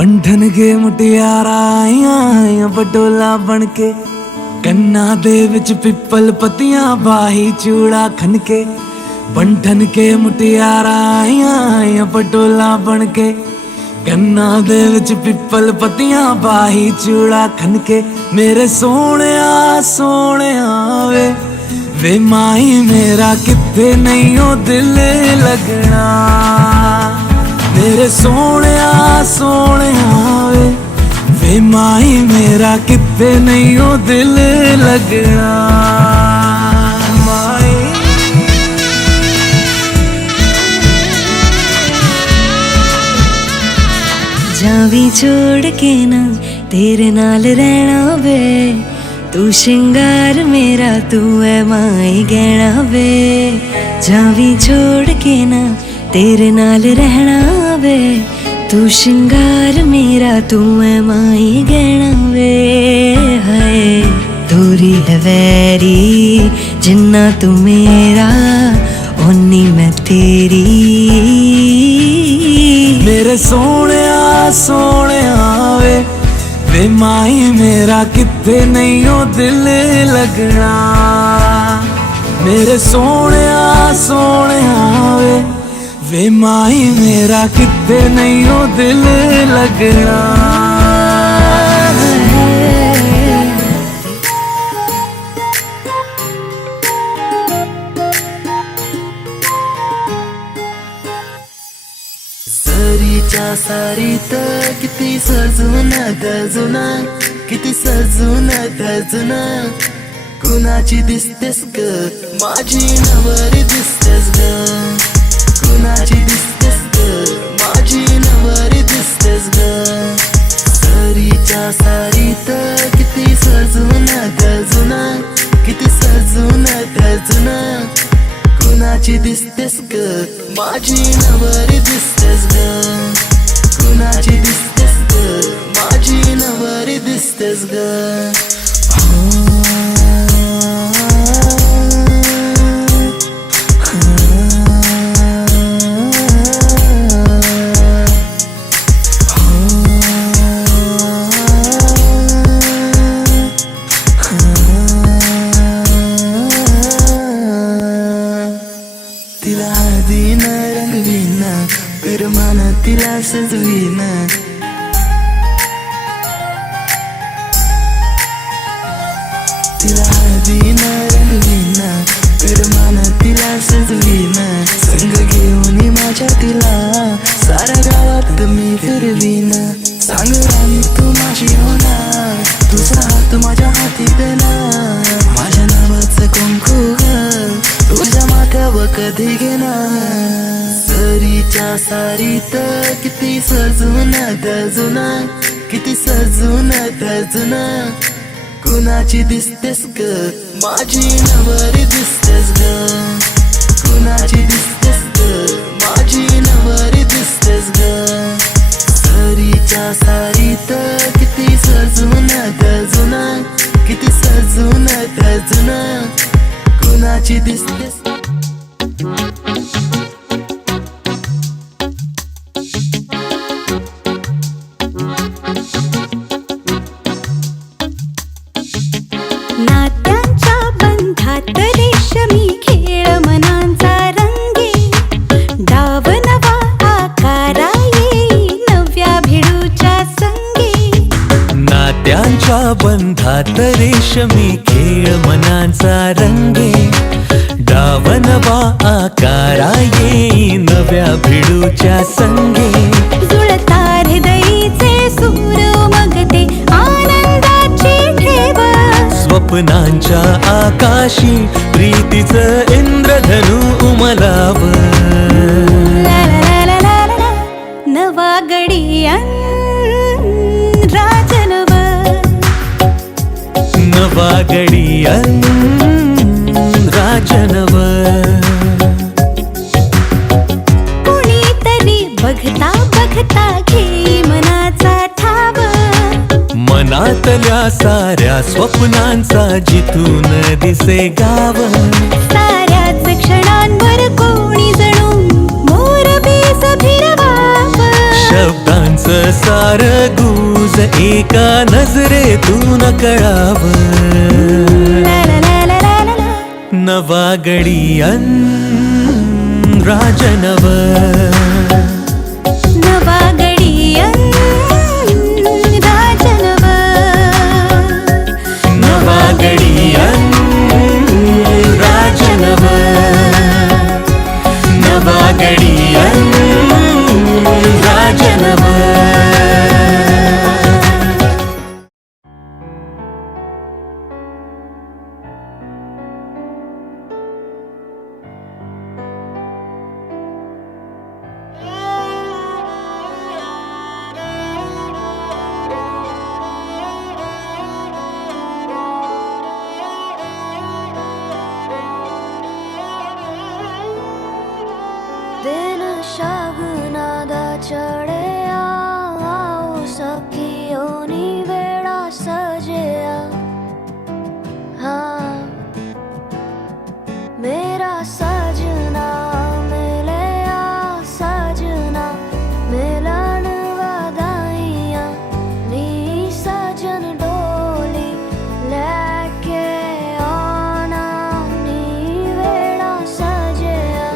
बंधन के मुटियारा आईया पटोला बनके कन्ना दे विच पिपल पतियां बाही चूड़ा खनके। बंधन के मुटियारा आईया पटोला बनके कन्ना दे विच पिपल पतियां बाही चूड़ा खनके। मेरे सोने वे माही मेरा किथे नहीं हो दिल लगना। मेरे सोने वे माही मेरा किथे नहीं हो दिल लगना। माही जावी छोड़ के ना तेरे नाल रहना वे, तू शिंगार मेरा तू है माई गहना वे। जावी छोड़ के ना तेरे नाल रहना वे, तू शिंगार मेरा तू है माई गहना वे। हाय दूरी है वैरी जिन्ना तू मेरा ओनी मैं तेरी। मेरे सोने वे माही मेरा किथे नहीं हो दिल लगना। मेरे सोने वे माही मेरा किथे नहीं हो दिल लगना। सरीच्या सारीत किती सजून धजून, किती सजून धजून कुणाची दिसतेस ग माझी नवरी दिसतेस ग। कुणाची दिसतेस ग माझी नवरी दिसतेस ग। सरीच्या सारीत किती सजून धजून, किती सजून धजून कुणाची दिसतेस ग माझी नवरी दिसतेस ग। कुणाची दिसतेस ग माझी नवरी दिसतेस ग। तिला हळदीन रंगवीन पिरमान तिला सजवीन। तिला हळदीन रंगवीन पिरमान तिला सजवीन। संग घेऊन माझ्या तिला साऱ्या गावात मी फिरवीन। सांग राणी तू माझी होणार, तुझा हात माझ्या हाती देणार। माझ्या नावाचं कुंकू तुझ्या माथ्यावर कधी घेणार। सरीच्या सारीत किती सजून धजून, किती सजून धजून कुणाची दिसतेस ग माझी नवरी दिसतेस ग। कुणाची दिसतेस ग माझी नवरी दिसतेस ग। सरीच्या सारीत किती सजून धजून, किती सजून धजून कुणाची दिसतेस। नात्यांच्या बंधात रेशमी खेळ मनांचा रंगे, डाव नवा आकारा येई नव्या भिडूच्या संगे। नात्यांच्या बंधात रेशमी खेळ मनांचा रंगे, डाव नवा आकारा येई नव्या भिडूच्या संगे। जुळता हृदयीचे सूर उमगते आनंदाची ठेव, स्वप्नांच्या आकाशी प्रीतीचं इंद्रधनु उमलाव। नवा गडियान राजनव, नवा गडियान राजनव। कुणीतरी बघता बघता घेई मनाचा ठाव, मनातल्या साऱ्या स्वप्नांचा जिथून दिसे गाव। साऱ्याच क्षणांवर कोणी जणू मोरपीस फिरवाव। शब्दांचं सार एका नजरेतून कळावं नवा गडियन राजनव नवा गडियन राजनव नवा गडियन राजनव नवा गडियन राजनव दिन शगुना दा चढ़िया आओ सखियो नी वेड़ा सजिया हाँ मेरा सजना मिलया सजना मिलन वधाइया नी सजन डोली लेके आना नी वेड़ा सजिया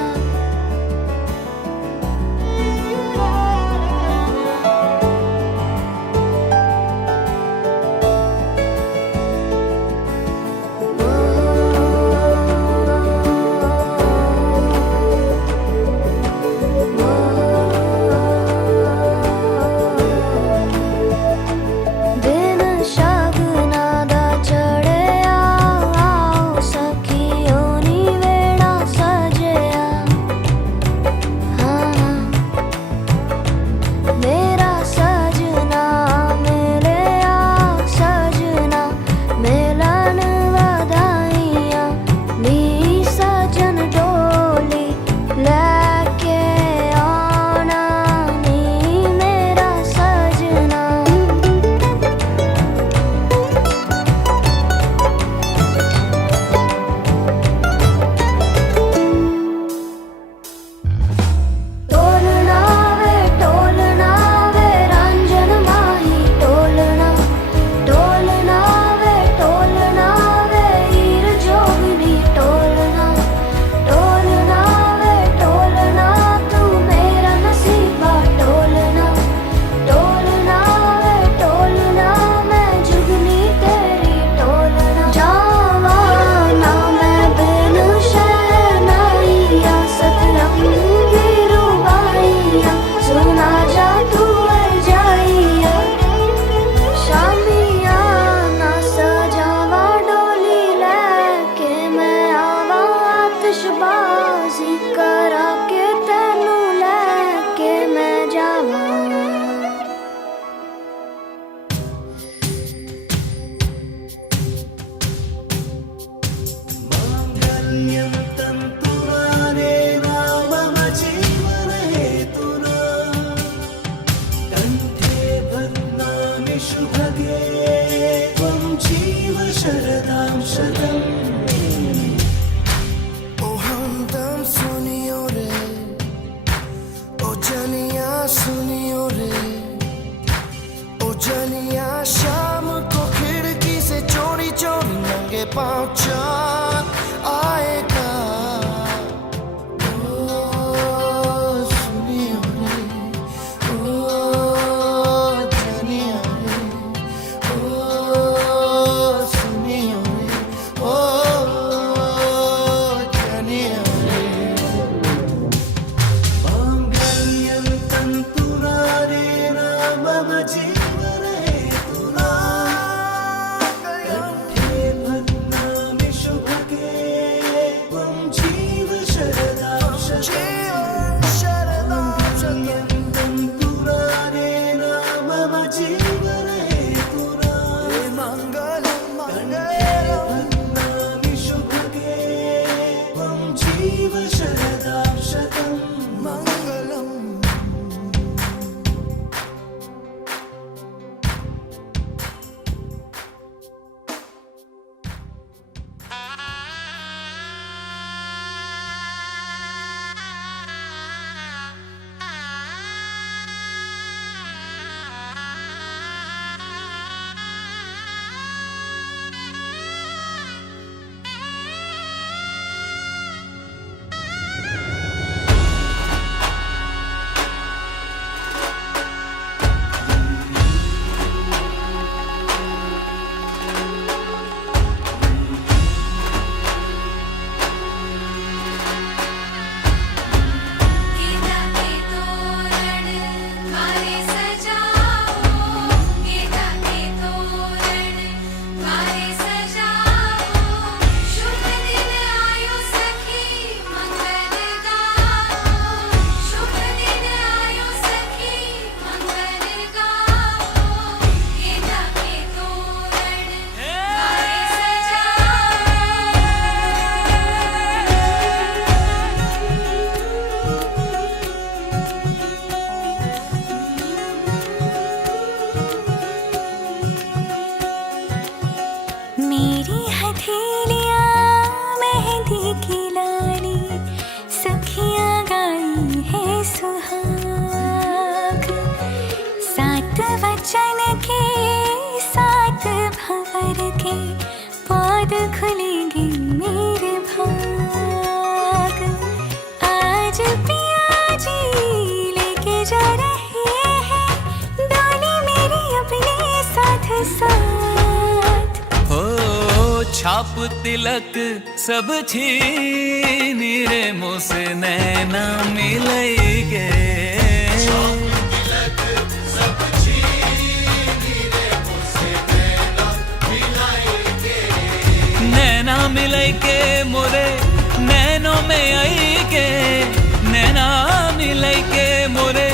कंचन के साथ भंवर के पौध खुलेंगे मेरे भाग। आज पिया जी लेके जा रहे हैं डोली मेरी अपने साथ साथ। हो छाप तिलक सब छीन रे मुँह से नैना मिलेंगे। नैना मिलाई के मोरे नैनों में आई के, नैना मिलाई के मोरे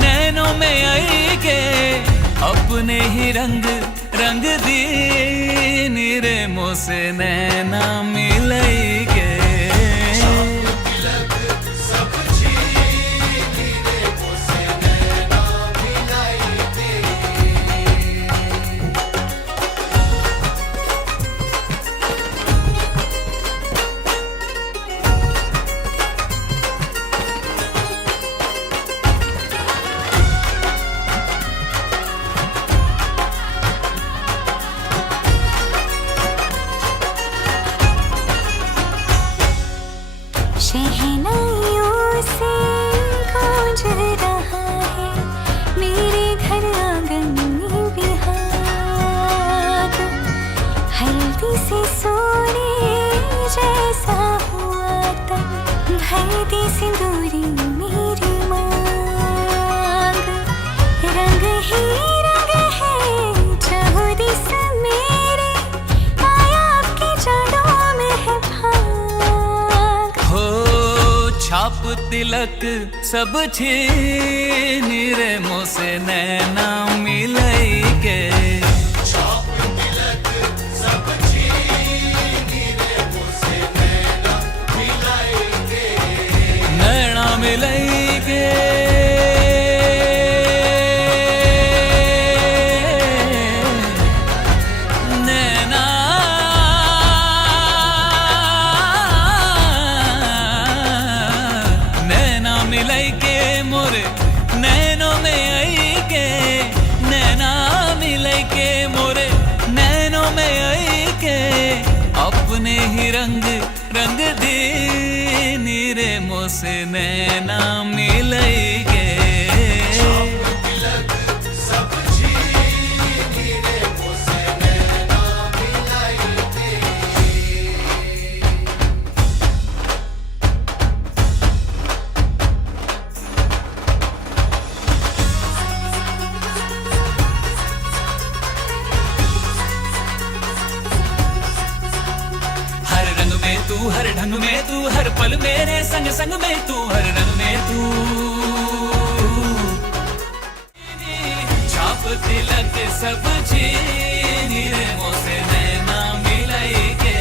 नैनों में आई के, अपने ही रंग रंग दी नीरे मुँह से नैना मिलाई के। शहनाइयों से गूंज रहा है मेरे घर आंगन में बिहार। हल्दी से सोने जैसा हुआ तब भर दे सिंदूरी मेरी मांग। रंग ही रंग है चाहो दिस मेरे, आया आपके जाड़ों में है भाग। छाप तिलक सब छीन रे मुँह से नैना मिलाई के। छाप तिलक सब छीन रे मुँह से नैना मिलाई के। नैना मिलाई के। मिलाई के मोरे नैनों में आई के, नैना मिलाई के मोरे नैनों में आई के, अपने ही रंग रंग दी नीरे मुँह से नैना मिलाई के। तू हर ढंग में तू हर पल मेरे संग संग में तू हर रंग में तू। छाप तिलक सब छीन रे मुँह से नैना मिलाई के।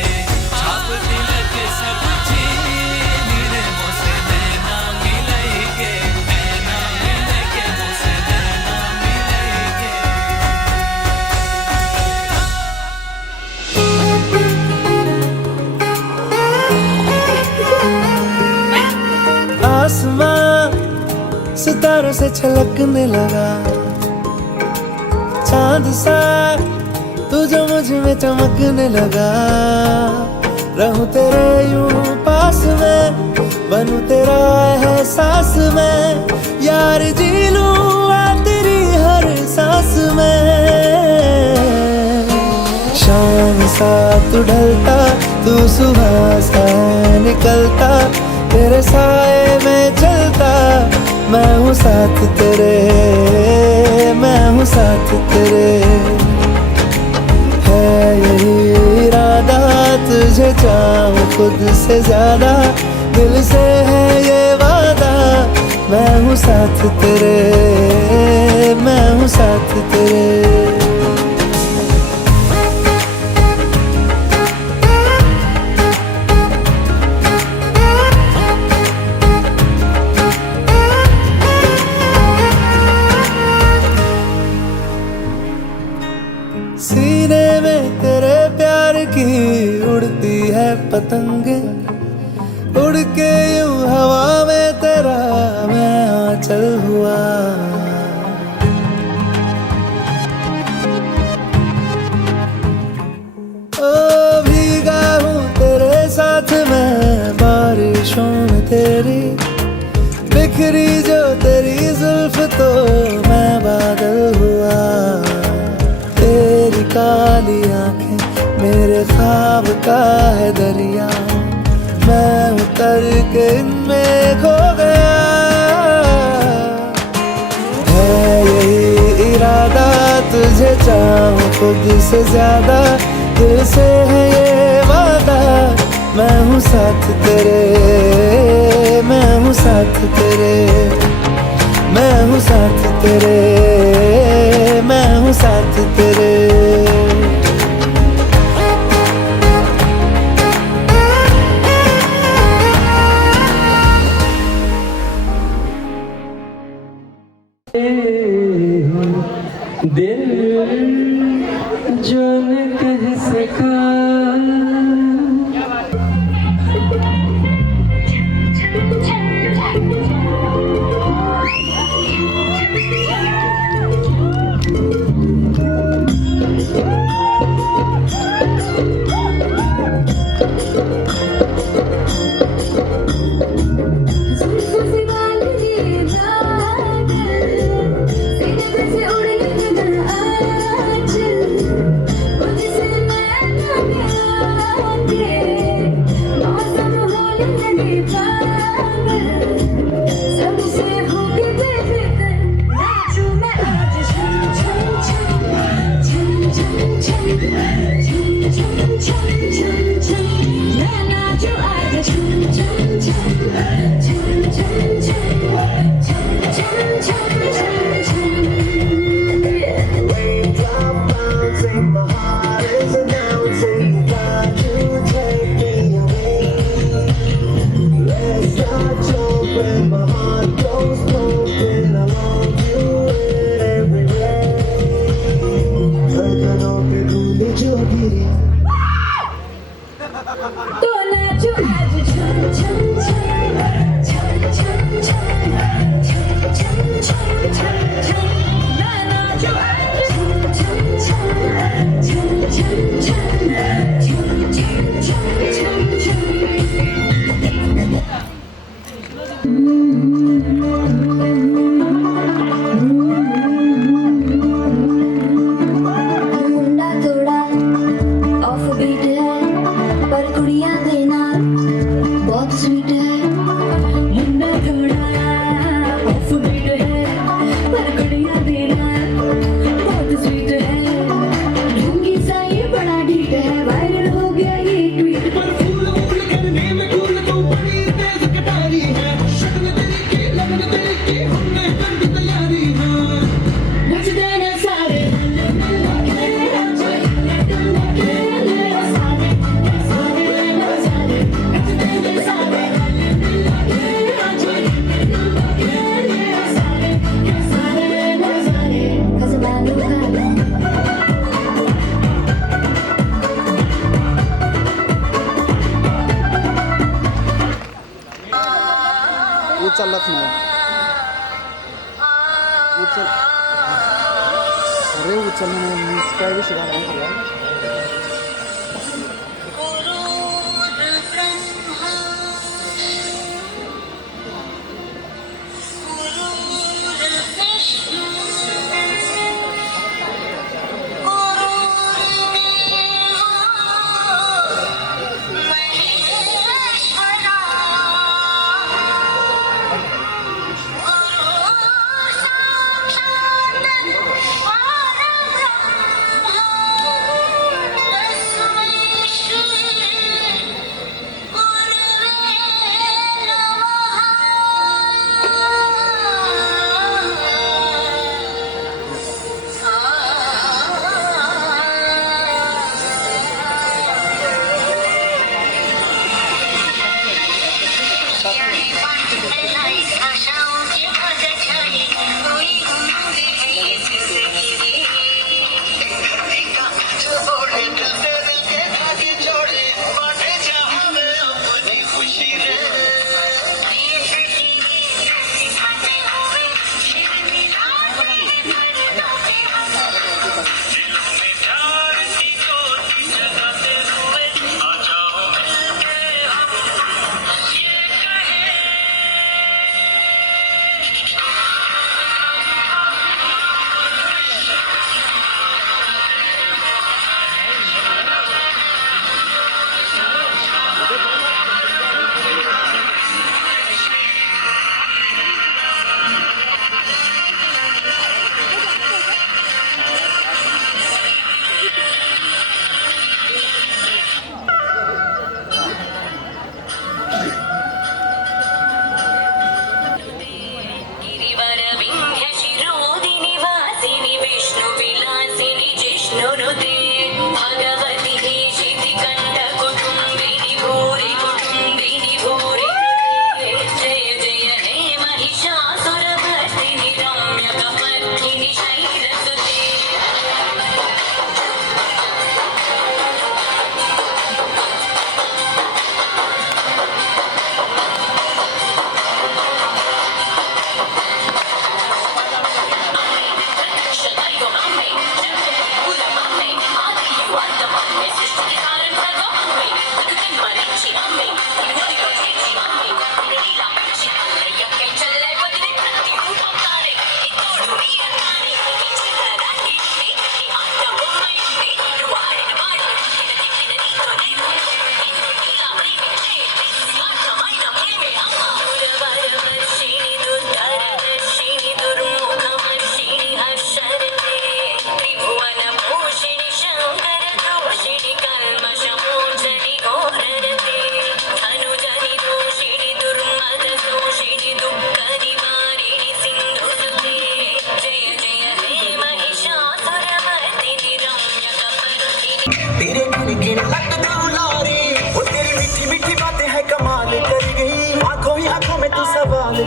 छाप तिलक सब छीन रे मुँह से नैना मिलाई के। नैना मिलाई के मुँह से नैना मिलाई के। आसमां सितारों से छलकने लगा, चांद सा तू जो मुझ में चमकने लगा। रहूं तेरे यूं पास में, बनूं तेरा एहसास में, यार जी लूं तेरी हर सांस में। शाम सा तू ढलता, तू सुबह सा निकलता, तेरे साए में चलता, मैं हूँ साथ तेरे, मैं हूँ साथ तेरे। है यही इरादा तुझे चाहूं खुद से ज्यादा, दिल से है ये वादा, मैं हूँ साथ तेरे, मैं हूँ साथ तेरे। सीने में तेरे प्यार की उड़ती है पतंगे, उड़ के यूं हवा में तेरा मैं आंचल हुआ। बिखरी जो तेरी जुल्फ तो मैं बादल हुआ। तेरी काली आंखें मेरे ख्वाब का है दरिया, मैं उतर के इनमें खो गया। है यही इरादा तुझे चाहूं खुद से ज्यादा, दिल से है ये वादा। मैं हूँ साथ तेरे, मैं हूँ साथ तेरे, मैं हूँ साथ तेरे, मैं हूँ साथ तेरे। दिल जो न कह सका चाललाच नाही उचल अरे उचललं नाही मी काय विषय झाला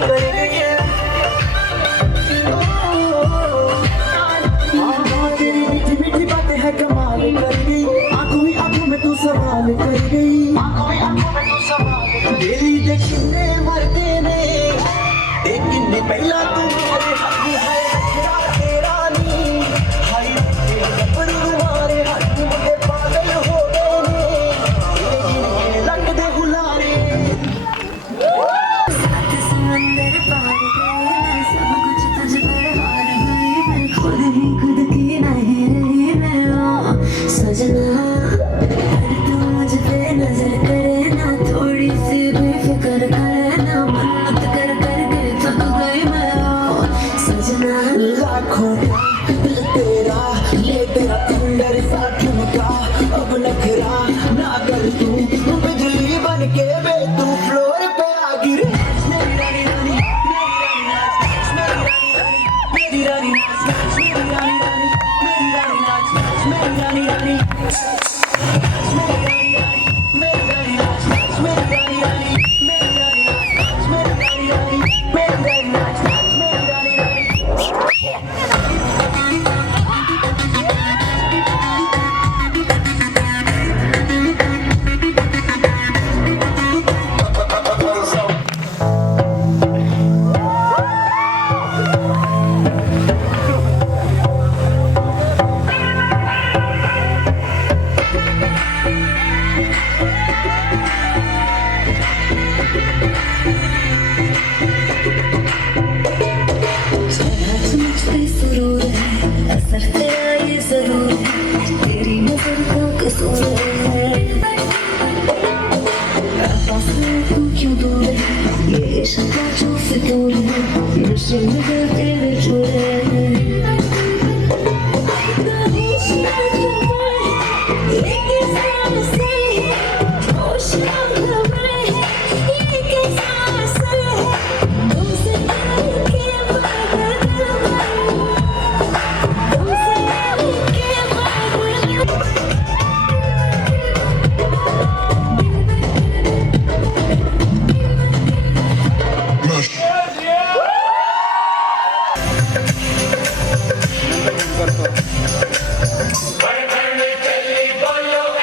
कर गई है। तेरी मीठी मीठी बातें है कमाल कर गई, आंखों ही आंखों में तू सवाल कर गई, आंखों ही आंखों में तू सवाल कर गई। दिल दे किन्ने मरते ने ते किन्ने पहला तू मेरे हक है नखरा तेरा नी, हाय तेरे गब्बरू मारे हाथ मुझे पागल हो गए ने, लग दे हुलारे। साथ समंदर पार गए मैं, सब कुछ तुझ पे हार गई मैं, खुद ही खुद की नहीं रही मैं। ओ सजना तू मुझ पे नजर करे ना, थोड़ी सी भी फिक्र करे ना, मन्नत कर करके थक गई मैं। ओ सजना लाखों दिल तेरा ले तेरा अंदर सा ठुमका, अब नखरा ना कर तू, बिजली बन के वे तू फ्लोर पे आ गिरे। मेरी रानी रानी मेरी रानी नाच, मेरी रानी नाच, मेरी रानी रानी मेरी रानी नाच, मेरी रानी रानी मेरी रानी रानी मेरी रानी नाच, मेरी रानी रानी मेरी रानी नाच, मेरी रानी रानी मेरी रानी नाच, मेरी रानी रानी। मुझ पे सुरूर है, असर तेरा ये जरूर है, तेरी नजर का कसूर है। पास में तू क्यों दूर है, ये इश्क का जो फितूर है, नशे में दिल तेरे चूर है। ये कैसा असर है, होश ना घबराए, ये कैसा असर है, तुमसे मिलके पागल तुमसे मिलके पागल। Bye.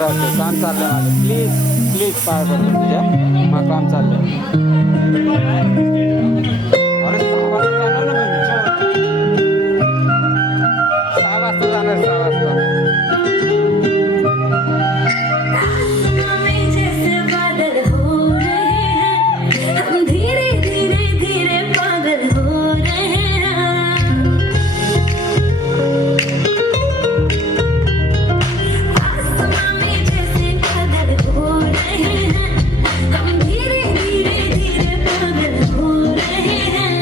राहतो काम चाललंय माझं प्लीज प्लीज पाय पडतो तुझ्या मग काम चाललंय अरे 6 वाजता जाणार ना मी 6 वाजता जाणार 6 वाजता में जैसे बादल हो रहे हैं हम धीरे धीरे धीरे पागल हो रहे हैं आसमां में जैसे बादल हो रहे हैं हम धीरे धीरे धीरे पागल हो रहे हैं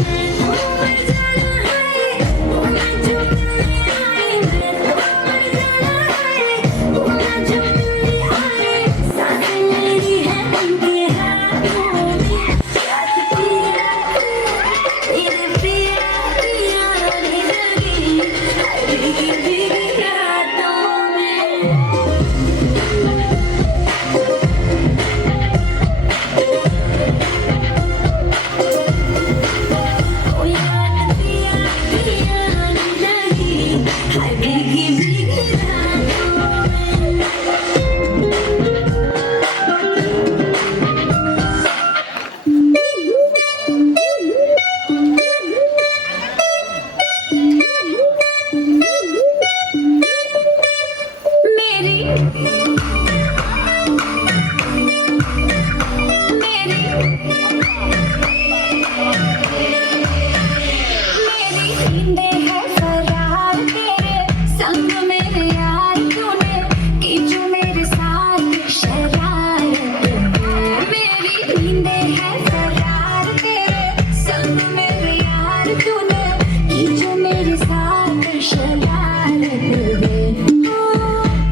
मैं तो मर जाना है मैं जो मिलने आई मैं तो मर जाना है मैं जो मिलने आई सांसें मेरी है उनके हाथों में याद पिया तेरे पिया पिया रे लगी भीगी भीगी रातों में ओ याद पिया पिया रे लगी भीगी भीगी रातों में मेरी नींदें हैं फरार तेरे संग मेरे यार तूने की जो मेरे साथ शरारत मेरी नींदें हैं फरार तेरे संग मेरे यार तूने की जो मेरे साथ शरारत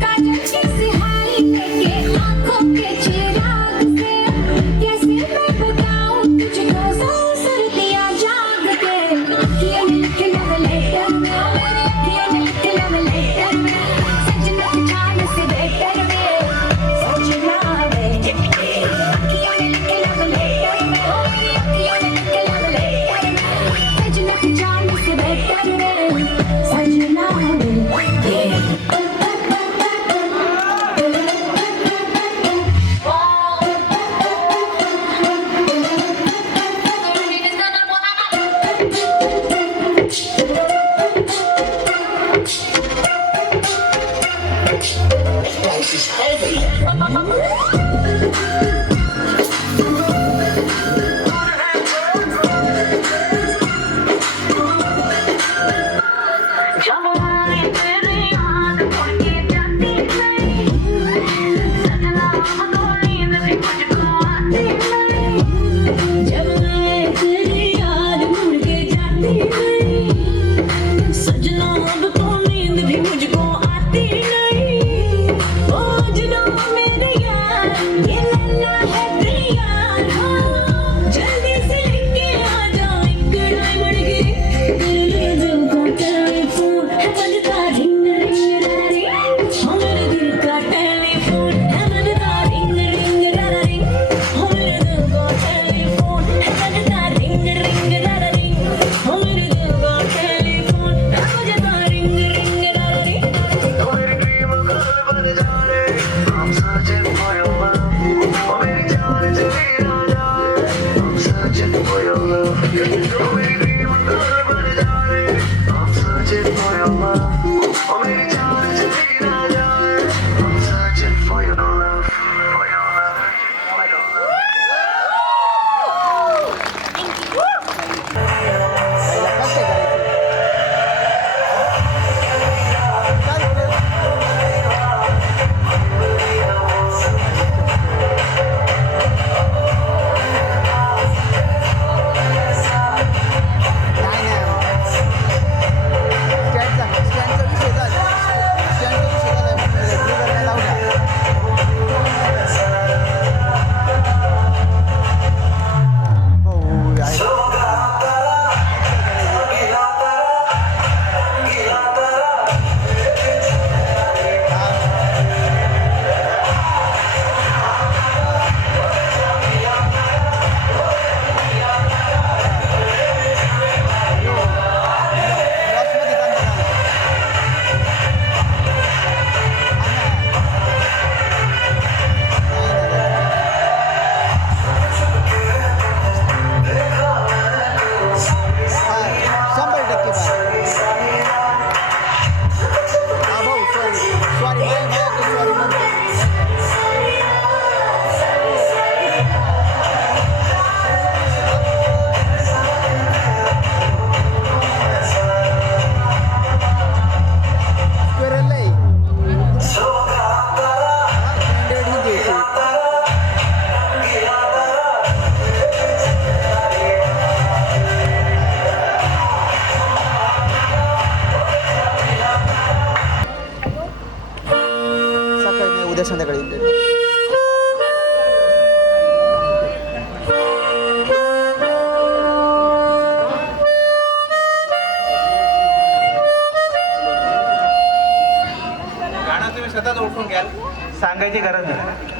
काजल की सिहाई करके आंखों के चिराग से कैसे मैं बताऊं तुझको सर्दियां जाग के किया लिख लव लेटर में किया लिख लव लेटर में सजना जान से बेटर में सजना वे किया लिख लव लेटर में किया लिख लव लेटर में सजना जान से बेटर में सजना सजना अब तो नींद भी मुझको आती नहीं ओ जना मेरे यार ये लल्ला है तैयार हो जल्दी से लेके आ जाओ एक डायमंड की तेरे दिल का टेलीफोन है बजता रिंग रिंग रे हो मेरे दिल का टेलीफोन है बजता रिंग रिंग रे हो मेरे दिल का टेलीफोन है बजता रिंग रिंग रे हो मेरे दिल का टेलीफोन है बजता रिंग रिंग रे ऐकून घ्याल, सांगायची गरज नाही.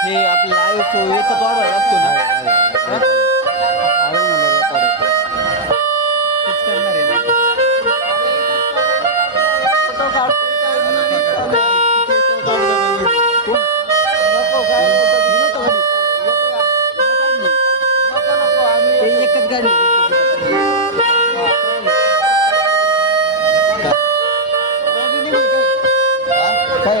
हे आपलं लाईव्ह शो याच्यात वाढवायला लागतो ना. तेच करणार आहे ना. फोटो काढतो. कोण? नको काय नको गाडी. नको आम्ही ते एकच गाडी. काय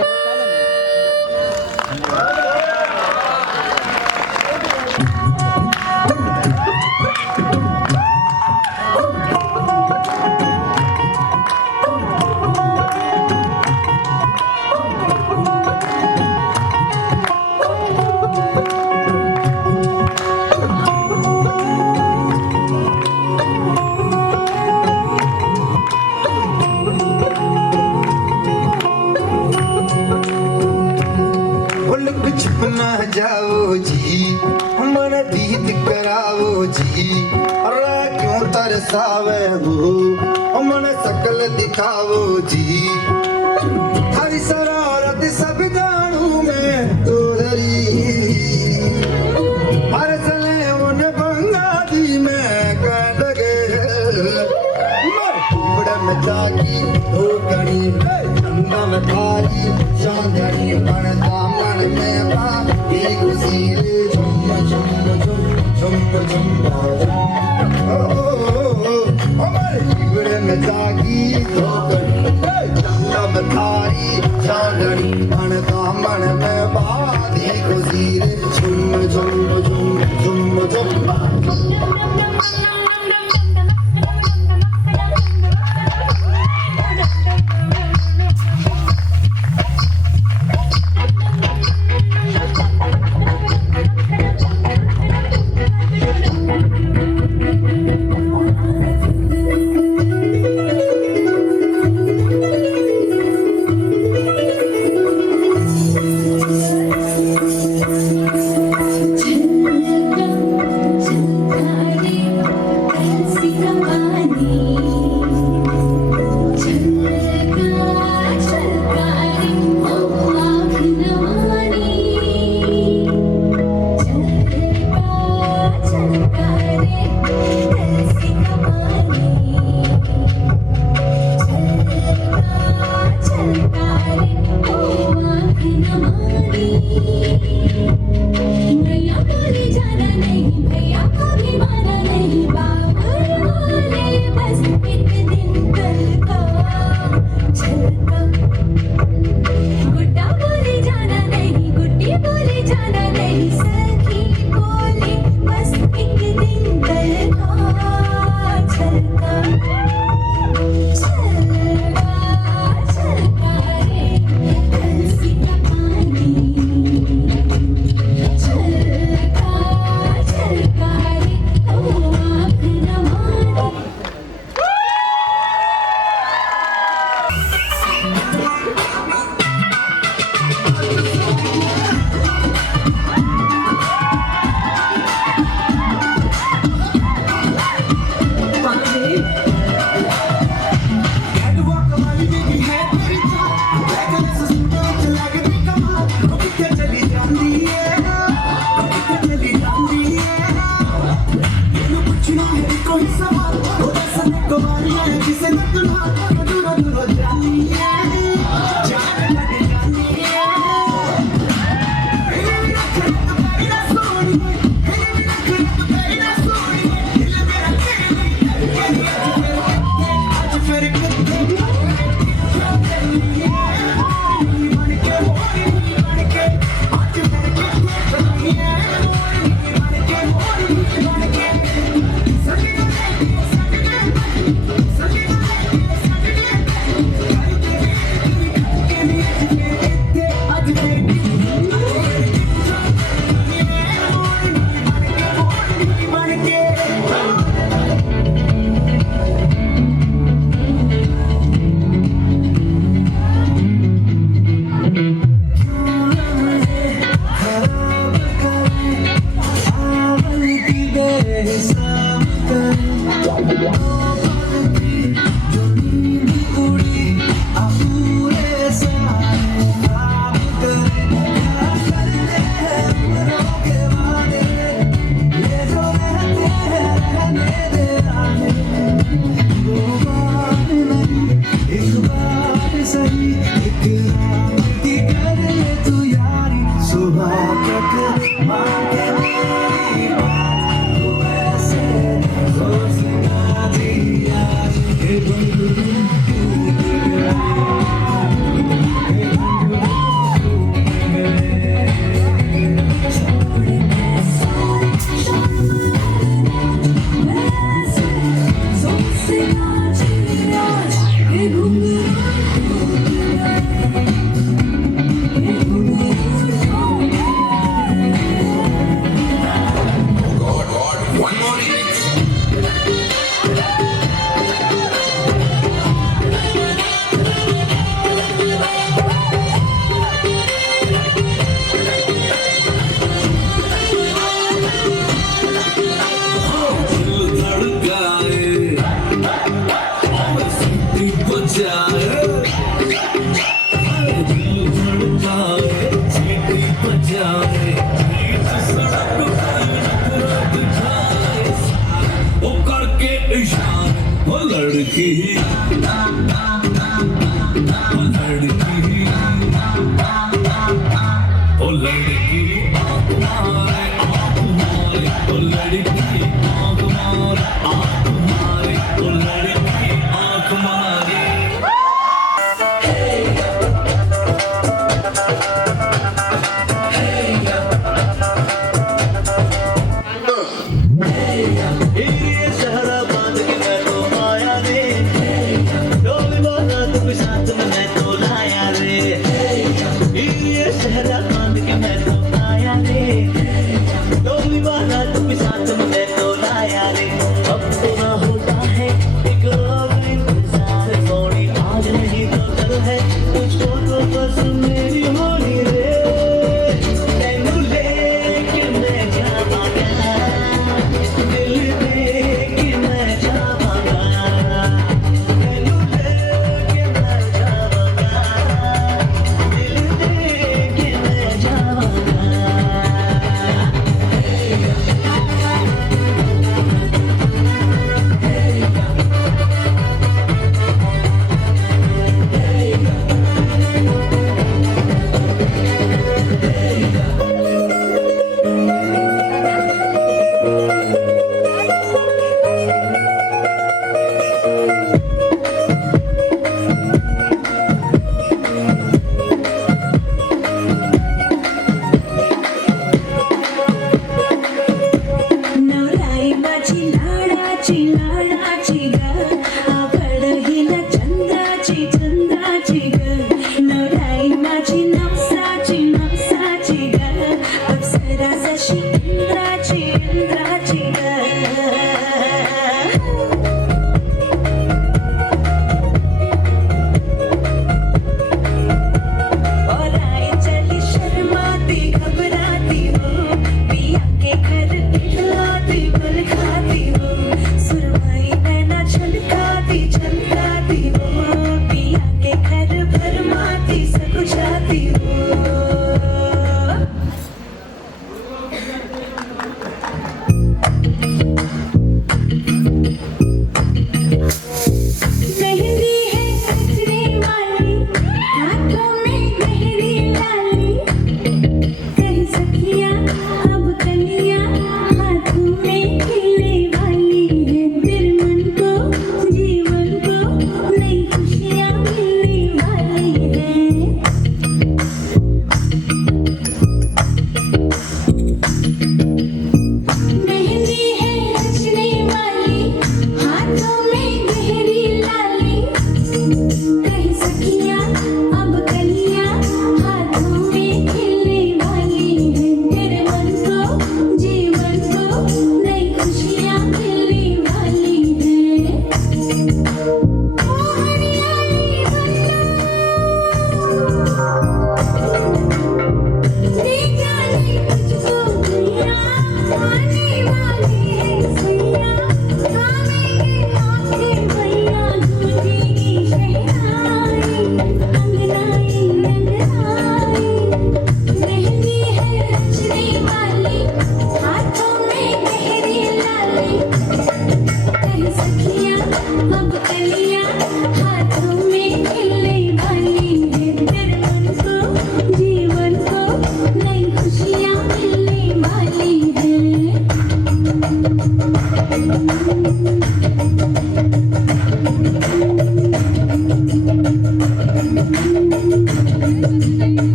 छुप ना जाओ जी मन दीद कराओ जी अरे क्यों तरसावे हो मन सकल दिखाओ जी हरी शरारत सब जानू मैं तोरी हर सले उन बंगाली में कह लगे बड़ा में जागी हो कड़ी चंदा में थारी चांदनी बन दामन में बाती खुशी झुम झुम झुम झुम झुम हमारे बड़े में जागी हो कड़ी चंदा में थारी चांदनी बन दामन में बाती खुशी झुम झुम झुम झुम झुम मांगे मेरी बात तू ऐसे सोच ना दिया ये घुंघरू टूट गए ये घुंघरू टूट गए लड़की ओ लड़की आँख मारे आँख मारे ओ लड़की आँख मारे आँख मारे ओ लड़की आँख मारे शहर बांध के मैं तो आया रे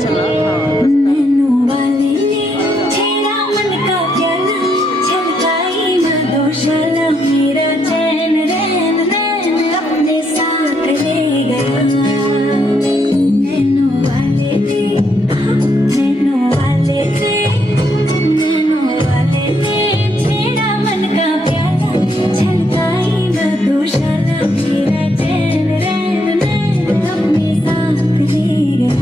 चला नैनो वाले ने छेड़ा मन का प्याला छलकाई मधुशाला मेरा चैन रैन नैन अपने साथ ले गया नैनो वाले ने छेड़ा मन का प्याला छलकाई मधुशाला मेरा चैन रैन नैन अपने साथ ले गया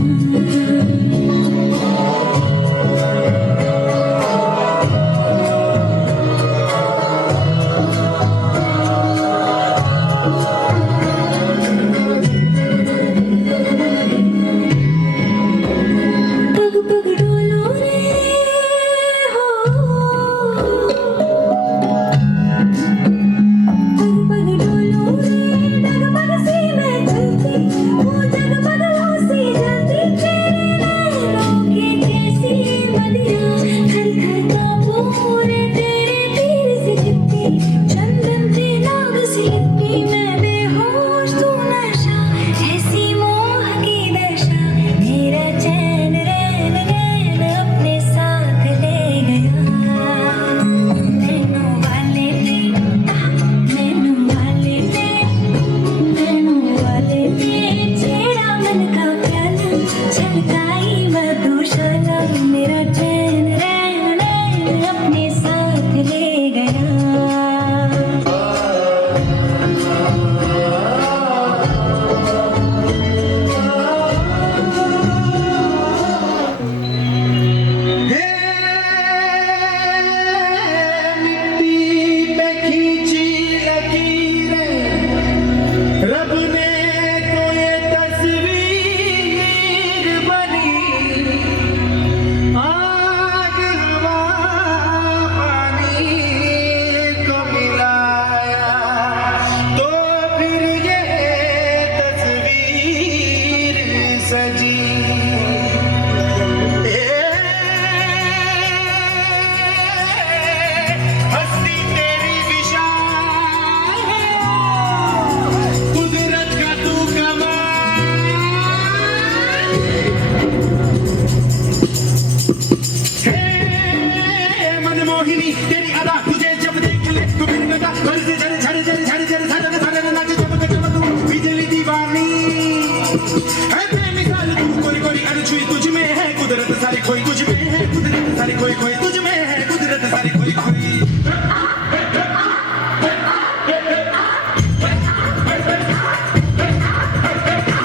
पग पग डोलो रे हो पग पग डोलो रे डगमग सी मैं चलती वो जगमगलों सी जलती तेरे नैनों की कैसी मदिरा खल खल कांपू रे तेरे तीर से चिपकी चंदन के नाग सी लिपटी मैं बेहोश तू नशा ऐसी मोह की दशा मेरा चैन रैन नैन अपने साथ ले गया नैनो वाले ने छेड़ा मन का प्याला छलकाई मधुशाला मेरा चैन रैन नैन अपने साथ ले गया मिट्टी पे खींची लकीरें रब ने तो ये तस्वीर बनी आग हवा पानी को मिलाया तो फिर ये तस्वीर सजी हस्ती तेरी विशाल है कुदरत का तू कमाल है मनमोहिनी तेरी अदा तुझे जब देख ले तू बिन लगा घर से झरे झरे झरे झरे झरे झरे झरे नाचे चमक चमक बिजली दीवानी है बेमिसाल तू कोरी कोरी अनछुई तुझ में है कुदरत सारी खोई तुझ में है कुदरत सारी खोई खोई तुझ में है कुदरत सारी खोई खोई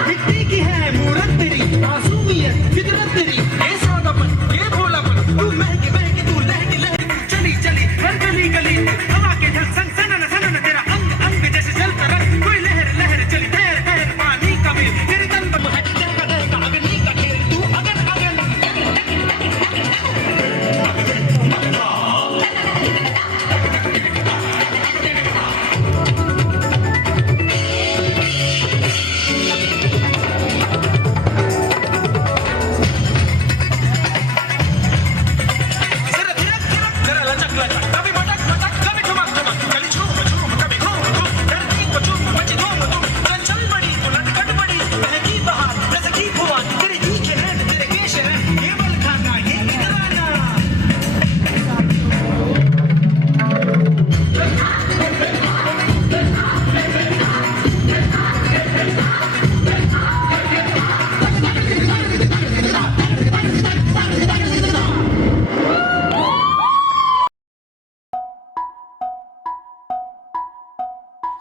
मिट्टी की है मूरत तेरी मासूमियत फितरत तेरी ये सौदापन ये भोलापन तू महके महके तू लहके लहके तू चली चली हर गली गली हवा के झल सन सनन सनन तेरा अंग अंग जैसे जलता रंग कोई लहर लहर चली ठहर ठहर पानी का मेल तेरे तन पर है जलता रहेगा अग्नि का खेल तू अगन अगन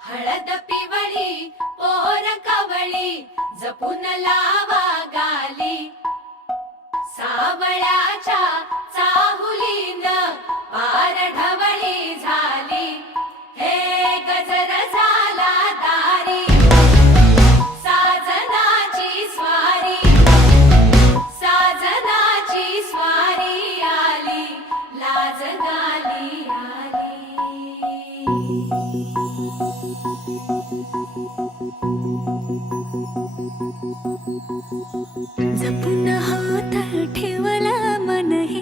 हळद पिवळी पोर कवळी जपून लावा गाली सावळ्याच्या चाहुलीन पार ढवळी झाली हे गजर झाला दारी साजनाची स्वारी आली लाज गाली आली जपून हात ठेवला मन हे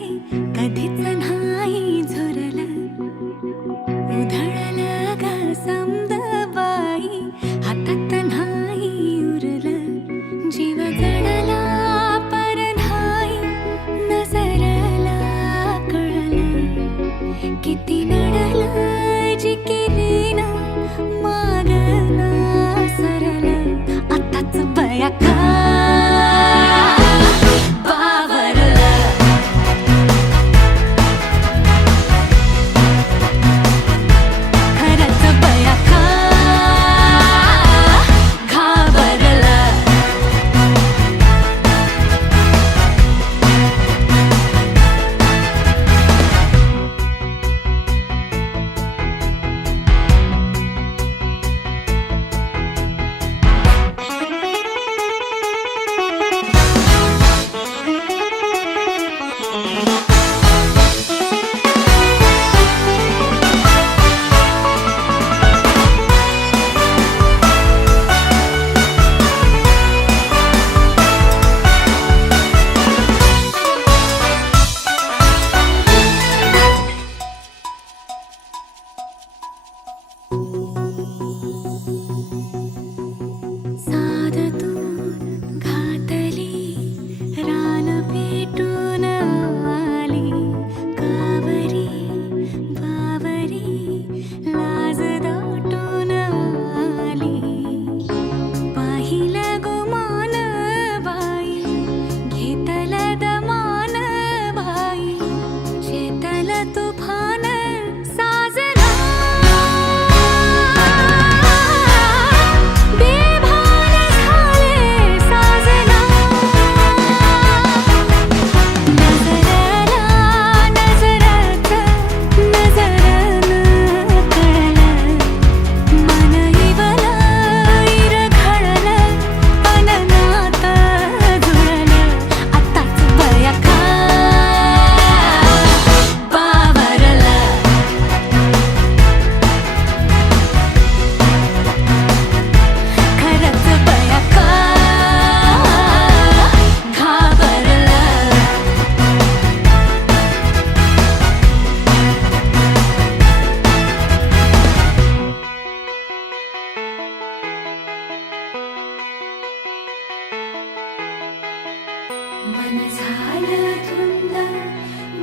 मन झालं धुंद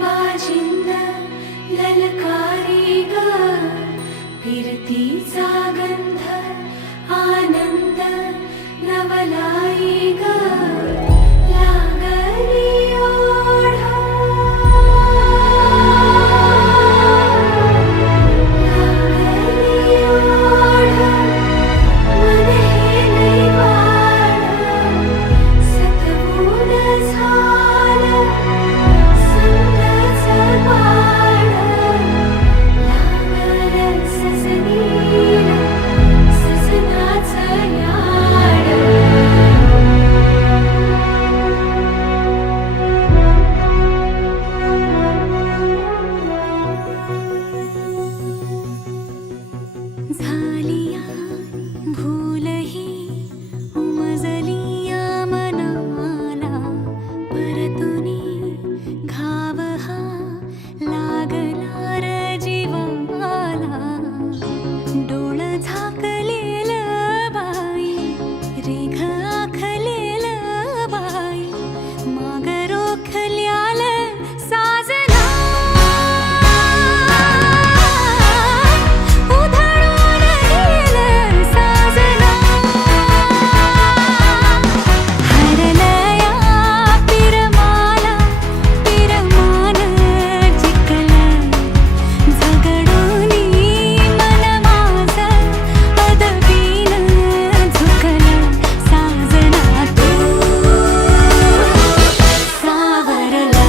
बाजिंद ललकारी ग फिरतीचा गंध आनंद नवलाई ग लागली ओढा लागली ओढा मन हे निवाड सतबूड झालं संगच बाळ लागलं सजनीला सजनाचं याड झालिया भूलही उमजलिया मनाला परतुनी घाव हा लागला र जीवाला डोळ झाकलेल बाई रेघ आखलेल बाई माग रोखल्याल साजना उधळून गेलं साजना हरलया पिरमाला पिरमान जिंकलं झगडूनी मन माझं पदवीन झुकलं साजना तू सावरलं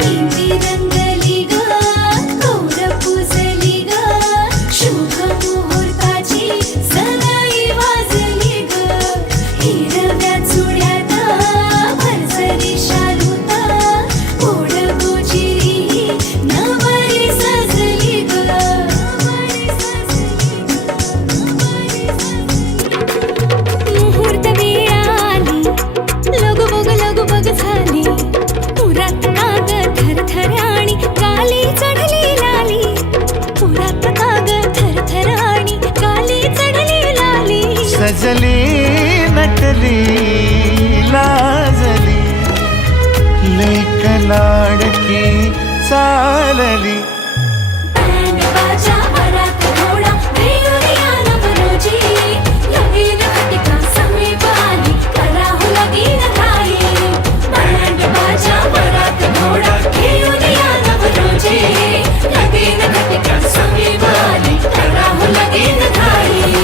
मेंदी रंगली ग कौर पुजली ग शुभ मुहूर्ताची सनई वाजली ग हिरव्या चुड्यात भरसरी शालूत गोड गोजिरी नवरी सजली ग मुहूर्त वेळ आली लगू बग झाली पुरात काग थरथर आणि काली चढली लाली पुरात काग थरथर आणि काली चढली लाली सजली नटली लाजली लेक लाडकी चालली बँड बाजा वरात घोडा देऊया नवरोजी लगीन घटिका समीप आली करा हो लगीन घाई बँड बाजा वरात घोडा देऊया नवरोजी लगीन घटिका समीप आली करा हो लगीन घाई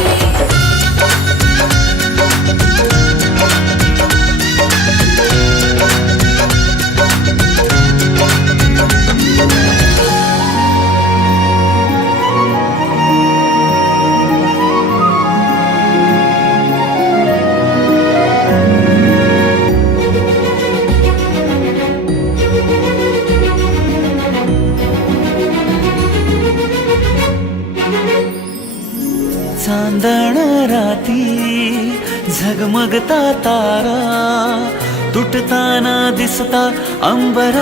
चांदण राती झगमगता तारा तुटताना दिसता अंबरात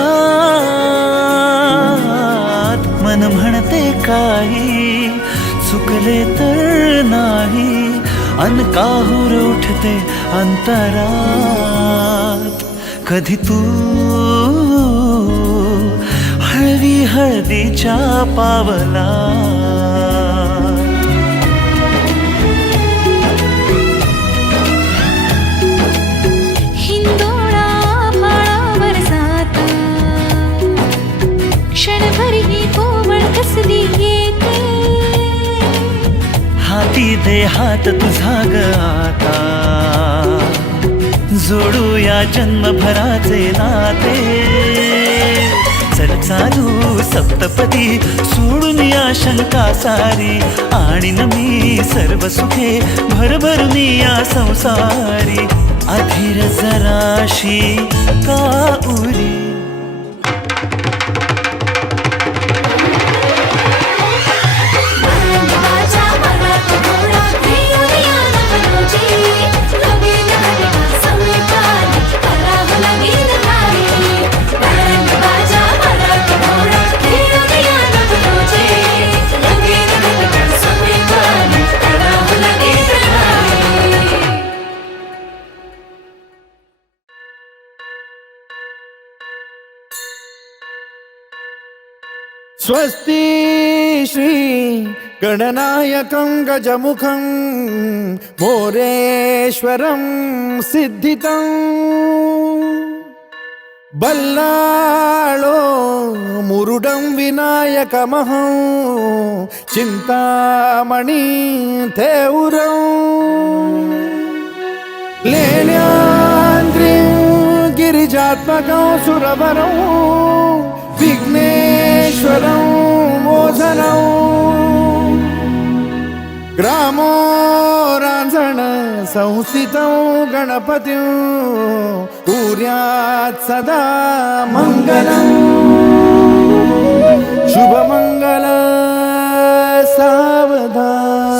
मन म्हणते काही चुकले तर नाही अनकाहूर उठते अंतरात कधी तू हळवी हळदीच्या पावला हिंदोळा भाळावर जाता क्षणभर ही कोमळ कसली येते हाती दे हात तुझा ग आता, जोडूया जन्मभराचे नाते. चल चालू सप्तपदी, सोडून या शंका सारी, आणीन मी सर्व सुखे भरभरून या संसारी. अधीर जराशी का उरी, बाजा वरात घोडा देऊया नवरोजी, लगीन घटिका समीपाली करावं लगीन घाई. बँड बाजा वरात घोडा देऊया नवरोजी, लगीन घटिका समीपाली करावं लगीन घाई. स्वस्ति श्री गणनायकं गजमुखं मोरेश्वरं सिद्धितं, बल्लाळो मुरुडं विनायकमहं चिंतामणि थेउरं. लेण्याद्रिं गिरिजात्मकं सुरवरं विघ्नेश्वरं मोझनं. ग्रामो रांझण संस्थितं गणपतिं, कुर्यात् सदा मङ्गलम्. शुभमङ्गल सावधान.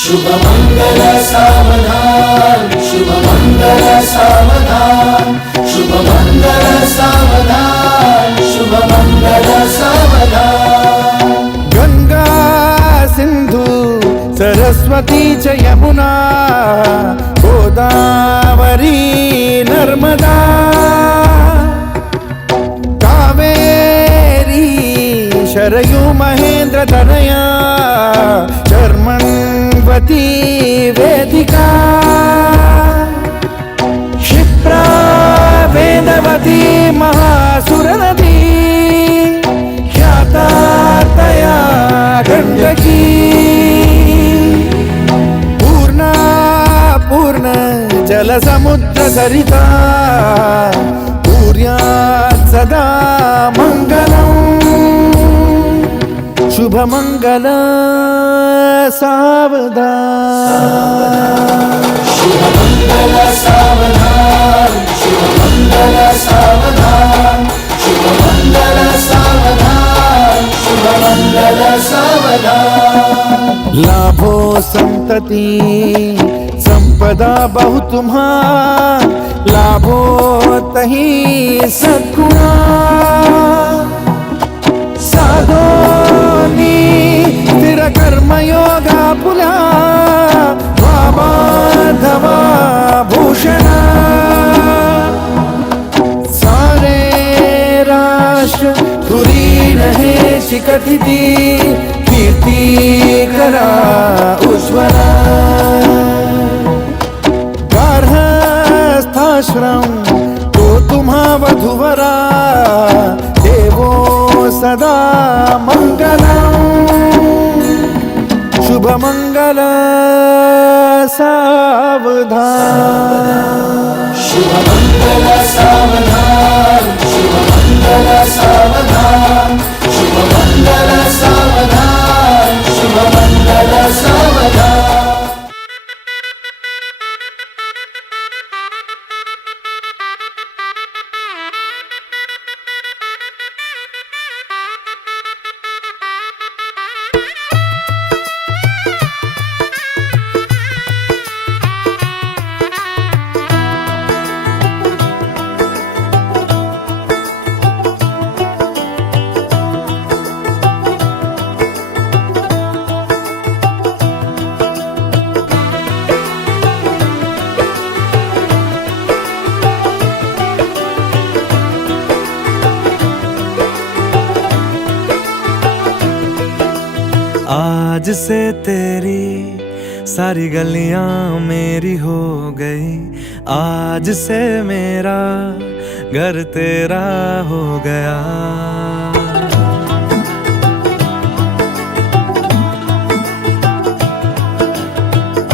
शुभमङ्गल सावधान, शुभमङ्गल सावधान, शुभमङ्गल सावधान, शुभमङ्गल सावधान. गंगा सिंधु सरस्वती च यमुना, गोदावरी नर्मदा, कावेरी शरयू महेंद्र तनया, कर्मण्वती वेदिका. क्षिप्रा वेदवती महासुरनदी, ख्याता तया गण्डकी. पूर्णा पूर्ण जलसमुद्र सरिता, कुर्यात् सदा मङ्गलम्. शुभमङ्गल सावधान. शुभमङ्गल सावधान, शुभमङ्गल सावधान, शुभमङ्गल सावधान, शुभमङ्गल सावधान. लाभो संतति संपदा बहु तुम्हार, लाभो तही सद्गुणा. साधोनी स्थिर कर्मयोगा पुला, माधवा भूषण. सारे राष्ट्र तुरी रहे शिकथिति, कीर्ति करा उज्ज्वला. गार्हस्थाश्रम तो तुम्हा वधुवरा, देवो सदा मङ्गलम्. शुभमङ्गल सावधान. शुभमङ्गल सावधान, शुभमङ्गल सावधान, शुभमङ्गल सावधान, शुभमङ्गल सावधान. आज से तेरी सारी गलियां मेरी हो गई, आज से मेरा घर तेरा हो गया।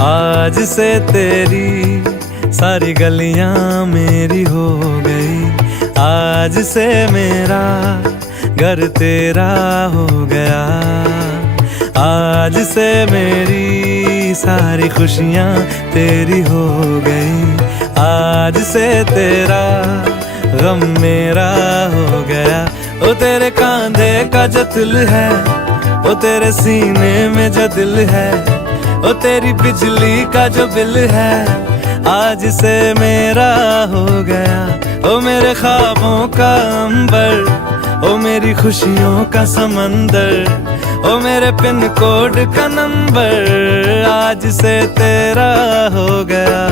आज से तेरी सारी गलियां मेरी हो गई, आज से मेरा घर तेरा हो गया। आज से मेरी सारी खुशियां तेरी हो गई, आज से तेरा गम मेरा हो गया। ओ तेरे कांधे का जो दिल है, ओ तेरे सीने में जो दिल है, ओ तेरी बिजली का जो बिल है, आज से मेरा हो गया। ओ मेरे ख्वाबों का अंबर, ओ मेरी खुशियों का समंदर, ओ मेरे पिन कोड का नंबर, आज से तेरा हो गया।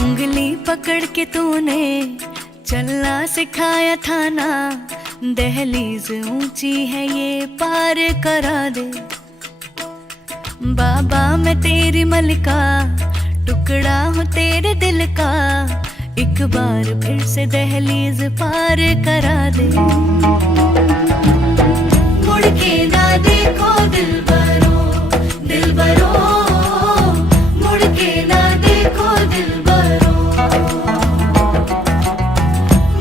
उंगली पकड़ के तूने चलना सिखाया था ना, दहलीज ऊंची है ये पार करा दे। बाबा मैं तेरी मलिका, टुकड़ा हूँ तेरे दिल का, एक बार फिर से दहलीज पार करा दे। मुड़ के ना देखो दिलबरो, दिलबरो, मुड़ के ना देखो दिलबरो,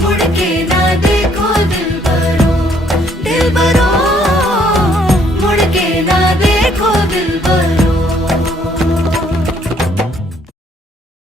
मुड़ के ना